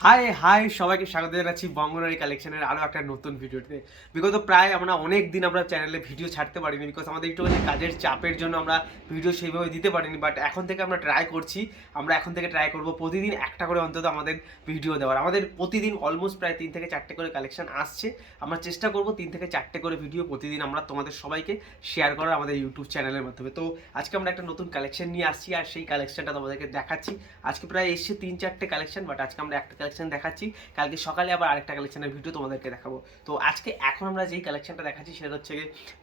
High high সবাইকে স্বাগত জানাচ্ছি বঙ্গনারী কালেকশনের আরও একটা নতুন ভিডিওতে। বিগত প্রায় আমরা অনেক দিন আমরা চ্যানেলে ভিডিও ছাড়তে পারিনি, বিকজ আমাদের একটু কাজের চাপের জন্য আমরা ভিডিও সেইভাবে দিতে পারিনি। বাট এখন থেকে আমরা ট্রাই করছি, আমরা এখন থেকে ট্রাই করব প্রতিদিন একটা করে অন্তত আমাদের ভিডিও দেওয়ার। আমাদের প্রতিদিন অলমোস্ট প্রায় 3 থেকে 4টে করে কালেকশন আসছে। আমরা চেষ্টা করব 3 থেকে 4টে করে ভিডিও প্রতিদিন আমরা তোমাদের সবাইকে শেয়ার করার আমাদের ইউটিউব চ্যানেলের মাধ্যমে। তো আজকে আমরা একটা নতুন কালেকশন নিয়ে আসছি, আর সেই কালেকশনটা তোমাদেরকে দেখাচ্ছি। আজকে প্রায় এসছে 3-4টে কালেকশন, বাট আজকে আমরা একটা কালেকশন দেখাচ্ছি, কালকে সকালে আবার আরেকটা কালেকশনের ভিডিও তোমাদেরকে দেখাবো। তো আজকে এখন আমরা যেই কালেকশনটা দেখাচ্ছি সেটা হচ্ছে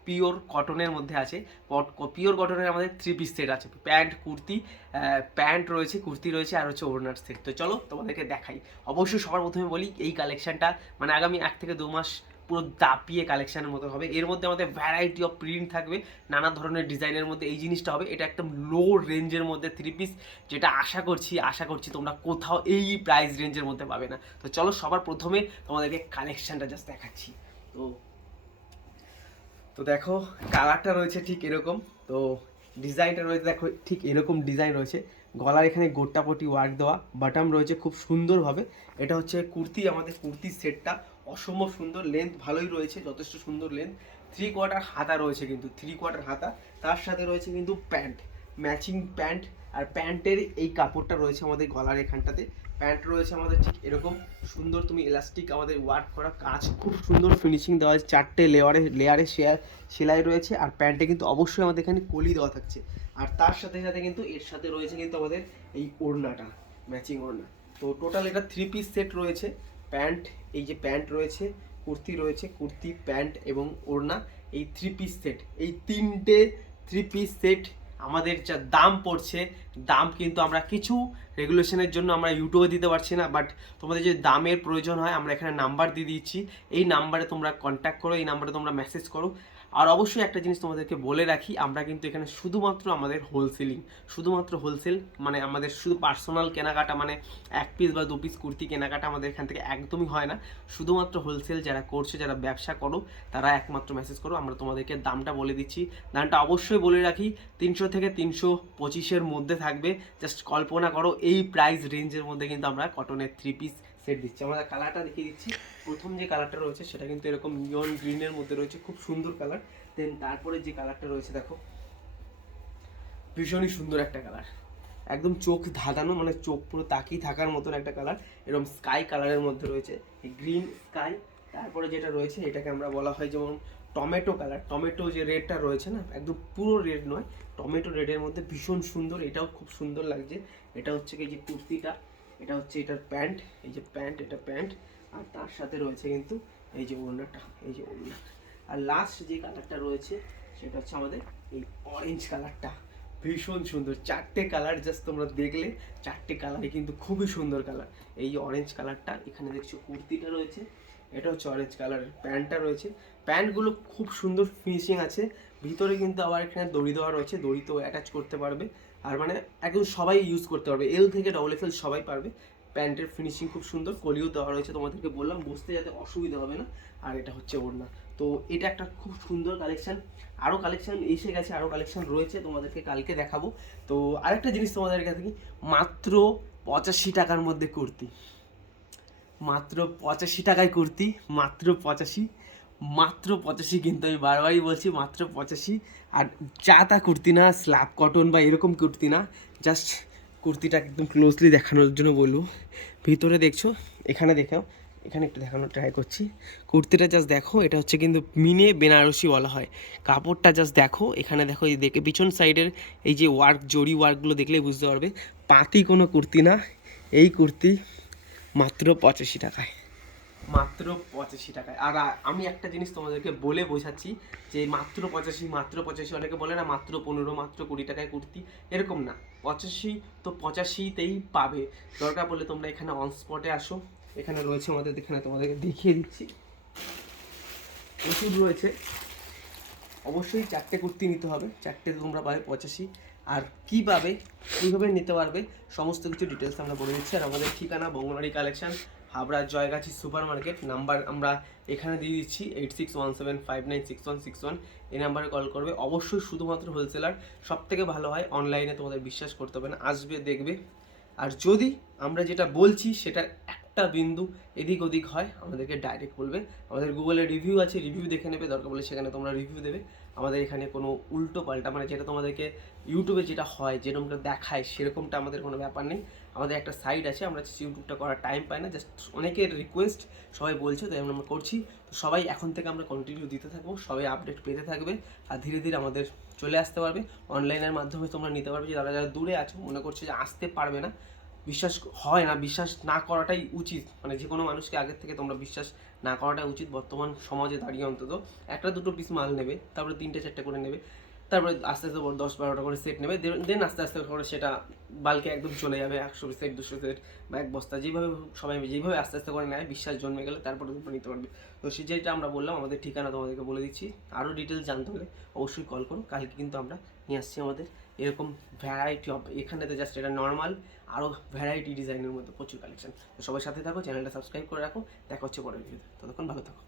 পিওর কটনের মধ্যে আছে। পিওর কটনের আমাদের 3 পিস সেট আছে, প্যান্ট কুর্তি, প্যান্ট রয়েছে, কুর্তি রয়েছে, আর হচ্ছে ওড়নার সেট। তো চলো তোমাদেরকে দেখাই। অবশ্যই সবার প্রথমে বলি, এই কালেকশনটা মানে আগামী 1 থেকে 2 মাস পুরো দাপিয়ে কালেকশনের মতো হবে। এর মধ্যে আমাদের ভ্যারাইটি অফ প্রিন্ট থাকবে, নানা ধরনের ডিজাইনের মধ্যে এই জিনিসটা হবে। এটা একদম লো রেঞ্জের মধ্যে 3 পিস, যেটা আশা করছি তোমরা কোথাও এই প্রাইস রেঞ্জের মধ্যে পাবে না। তো চলো সবার প্রথমে তোমাদেরকে কালেকশনটা জাস্ট দেখাচ্ছি। তো তো দেখো, কালারটা রয়েছে ঠিক এরকম। তো ডিজাইনটা রয়েছে দেখো ঠিক এরকম ডিজাইন রয়েছে। গলার এখানে গোটাপটি ওয়ার্ক দেওয়া, বাটাম রয়েছে খুব সুন্দরভাবে। এটা হচ্ছে কুর্তি, আমাদের কুর্তির সেটটা অসম্ভব সুন্দর, লেন্থ ভালোই রয়েছে, যথেষ্ট সুন্দর লেন্থ। 3 কোয়ার্টার হাতা রয়েছে, কিন্তু 3 কোয়ার্টার হাতা। তার সাথে রয়েছে কিন্তু প্যান্ট, ম্যাচিং প্যান্ট। আর প্যান্টের এই কাপড়টা রয়েছে আমাদের গলার এখানটাতে। প্যান্ট রয়েছে আমাদের ঠিক এরকম সুন্দর, তুমি ইলাস্টিক আমাদের ওয়ার্ক করা কাজ, খুব সুন্দর ফিনিশিং দেওয়া আছে। 4টে লেয়ারে সেলাই রয়েছে। আর প্যান্টে কিন্তু অবশ্যই আমাদের এখানে কলি দেওয়া থাকছে। আর তার সাথে সাথে কিন্তু এর সাথে রয়েছে কিন্তু আমাদের এই ওড়নাটা, ম্যাচিং ওড়না। তো টোটাল এটা 3 পিস সেট রয়েছে। প্যান্ট, এই যে প্যান্ট রয়েছে, কুর্তি রয়েছে, কুর্তি প্যান্ট এবং ওড়না, এই 3 পিস সেট, এই 3টে 3 পিস সেট আমাদের যা দাম পড়ছে, দাম কিন্তু আমরা কিছু রেগুলেশনের জন্য আমরা ইউটিউবে দিতে পারছি না। বাট তোমাদের যে দামের প্রয়োজন হয়, আমরা এখানে নাম্বার দিয়ে দিচ্ছি। এই নাম্বারে তোমরা কন্ট্যাক্ট করো, এই নাম্বারে তোমরা মেসেজ করো। আর অবশ্যই একটা জিনিস তোমাদেরকে বলে রাখি, আমরা কিন্তু এখানে শুধুমাত্র আমাদের হোলসেলিং, শুধুমাত্র হোলসেল, মানে আমাদের শুধু পার্সোনাল কেনাকাটা, মানে 1 পিস বা 2 পিস কুর্তি কেনাকাটা আমাদের এখান থেকে একদমই হয় না। শুধুমাত্র হোলসেল যারা করছে, যারা ব্যবসা করো, তারা একমাত্র মেসেজ করো, আমরা তোমাদেরকে দামটা বলে দিচ্ছি। দামটা অবশ্যই বলে রাখি, 300 থেকে 325-এর মধ্যে থাকবে। জাস্ট কল্পনা করো, এই প্রাইস রেঞ্জের মধ্যে কিন্তু আমরা কটনের 3 পিস সেট দিচ্ছি। আমরা কালারটা দেখিয়ে দিচ্ছি। প্রথম যে কালারটা রয়েছে সেটা কিন্তু এরকম নিয়ন গ্রিনের মধ্যে রয়েছে, খুব সুন্দর কালার। দেন তারপরে যে কালারটা রয়েছে দেখো, ভীষণই সুন্দর একটা কালার, একদম চোখ ধাঁধানো, মানে চোখ পুরো তাকিয়ে থাকার মতন একটা কালার। এরকম স্কাই কালারের মধ্যে রয়েছে, গ্রিন স্কাই। তারপরে যেটা রয়েছে এটাকে আমরা বলা হয় যেমন টমেটো কালার। টমেটো যে রেডটা রয়েছে না, একদম পুরো রেড নয়, টমেটো রেডের মধ্যে ভীষণ সুন্দর, এটাও খুব সুন্দর লাগছে। এটা হচ্ছে কি যে কুর্তিটা, এটা হচ্ছে এটার প্যান্ট, এই যে প্যান্ট, এটা প্যান্ট। আর তার সাথে রয়েছে কিন্তু এই যে ওড়নাটা, এই যে ওড়না। আর লাস্ট যে কালারটা রয়েছে সেটা হচ্ছে আমাদের এই অরেঞ্জ কালারটা, ভীষণ সুন্দর। 4টে কালার জাস্ট তোমরা দেখলে, 4টে কালারই কিন্তু খুবই সুন্দর কালার। এই যে অরেঞ্জ কালারটা, এখানে দেখছো কুর্তিটা রয়েছে, এটা হচ্ছে অরেঞ্জ কালারের প্যান্টটা রয়েছে। প্যান্টগুলো খুব সুন্দর ফিনিশিং আছে। ভিতরে কিন্তু আবার এখানে দড়ি দেওয়া রয়েছে, দড়ি তো অ্যাটাচ করতে পারবে। আর মানে একদম সবাই ইউজ করতে পারবে, এল থেকে XXL সবাই পারবে। প্যান্টের ফিনিশিং খুব সুন্দর, কলিও দেওয়া রয়েছে, তোমাদেরকে বললাম বসতে যাতে অসুবিধা হবে না। আর এটা হচ্ছে ওড়না। তো এটা একটা খুব সুন্দর কালেকশন। আরও কালেকশন এসে গেছে, আরও কালেকশন রয়েছে, তোমাদেরকে কালকে দেখাবো। তো আরেকটা জিনিস তোমাদের কাছে কি, মাত্র 85 টাকার মধ্যে কুর্তি, মাত্র 85 টাকায় কুর্তি, মাত্র 85, মাত্র 85। কিন্তু আমি বারবারই বলছি মাত্র 85। আর যা তা কুর্তি না, স্ল্যাব কটন বা এরকম কুর্তি না। জাস্ট কুর্তিটা একদম ক্লোজলি দেখানোর জন্য বলবো। ভিতরে দেখছো, এখানে দেখাও, এখানে একটু দেখানোর ট্রাই করছি। কুর্তিটা জাস্ট দেখো, এটা হচ্ছে কিন্তু মিনে বেনারসি বলা হয়। কাপড়টা জাস্ট দেখো, এখানে দেখো, এই দেখে পিছন সাইডের এই যে ওয়ার্ক, জরি ওয়ার্কগুলো দেখলেই বুঝতে পারবে পাতি কোনো কুর্তি না। এই কুর্তি মাত্র 85 টাকায়, মাত্র 85 টাকায়। আর আমি একটা জিনিস তোমাদেরকে বলে বোঝাচ্ছি, যে মাত্র 85, মাত্র 85, অনেকে বলে না মাত্র 15, মাত্র 20 টাকায় কুর্তি, এরকম না। 85 তো 85তেই পাবে। দরকার পড়লে তোমরা এখানে অন স্পটে আসো, এখানে রয়েছে আমাদের, এখানে তোমাদেরকে দেখিয়ে দিচ্ছি, প্রচুর রয়েছে। অবশ্যই 4টে কুর্তি নিতে হবে, 4টে তোমরা পাবে 85। আর কীভাবে নিতে পারবে সমস্ত কিছু ডিটেলস আমরা বলে দিচ্ছি। আর আমাদের ঠিকানা Banganari collection, Habra Joygachhi super market. Number আমরা এখানে দিয়ে দিচ্ছি 8617596161। এই নাম্বারে কল করবে। অবশ্যই শুধুমাত্র হোলসেলার, সবথেকে ভালো হয়। অনলাইনে তোমাদের বিশ্বাস করতে হবে না, আসবে দেখবে। আর যদি আমরা যেটা বলছি সেটা একটা বিন্দু এদিক ওদিক হয় আমাদেরকে ডাইরেক্ট বলবে। আমাদের গুগলে রিভিউ আছে, রিভিউ দেখে নেবে, দরকার বলে সেখানে তোমরা রিভিউ দেবে। আমাদের এখানে কোনো উল্টো পাল্টা মানে যেটা তোমাদেরকে ইউটিউবে যেটা হয় যেরকমটা দেখায় সেরকমটা আমাদের কোনো ব্যাপার নেই। আমাদের একটা সাইড আছে, আমরা ইউটিউবটা করার টাইম পাই না, জাস্ট অনেকের রিকোয়েস্ট, সবাই বলছে তাই আমরা করছি। তো সবাই এখন থেকে আমরা কন্টিনিউ দিতে থাকবো, সবাই আপডেট পেতে থাকবে আর ধীরে ধীরে আমাদের চলে আসতে পারবে। অনলাইনের মাধ্যমে তোমরা নিতে পারবে। যে যারা যারা দূরে আছো মনে করছে যে আসতে পারবে না, বিশ্বাস হয় না, বিশ্বাস না করাটাই উচিত। মানে যে কোনো মানুষকে আগের থেকে তোমরা বিশ্বাস না করাটাই উচিত বর্তমান সমাজে দাঁড়িয়ে। অন্তত একটা দুটো পিস মাল নেবে, তারপরে 3-4 করে নেবে, তারপরে আস্তে আস্তে 10-12টা করে সেট নেবে, দেন আস্তে আস্তে করে সেটা বালকে একদম চলে যাবে 100 সেট 200 সেট বা এক বস্তা, যেভাবে সবাই যেভাবে আস্তে আস্তে করে নেয়, বিশ্বাস জন্মে গেলে তারপরে তোমরা নিতে পারবে। তো সে যেটা আমরা বললাম, আমাদের ঠিকানা তোমাদেরকে বলে দিচ্ছি। আরও ডিটেলস জানতে হলে অবশ্যই কল করো। কালকে কিন্তু আমরা নিয়ে আসছি আমাদের এরকম ভ্যারাইটি অফ, এখানে তো জাস্ট এটা নর্মাল, আরও ভ্যারাইটি ডিজাইনের মধ্যে প্রচুর কালেকশন। তো সবার সাথে থাকো, চ্যানেলটা সাবস্ক্রাইব করে রাখো। দেখা হচ্ছে পরের ভিডিওতে, ততক্ষণ ভালো থাকো।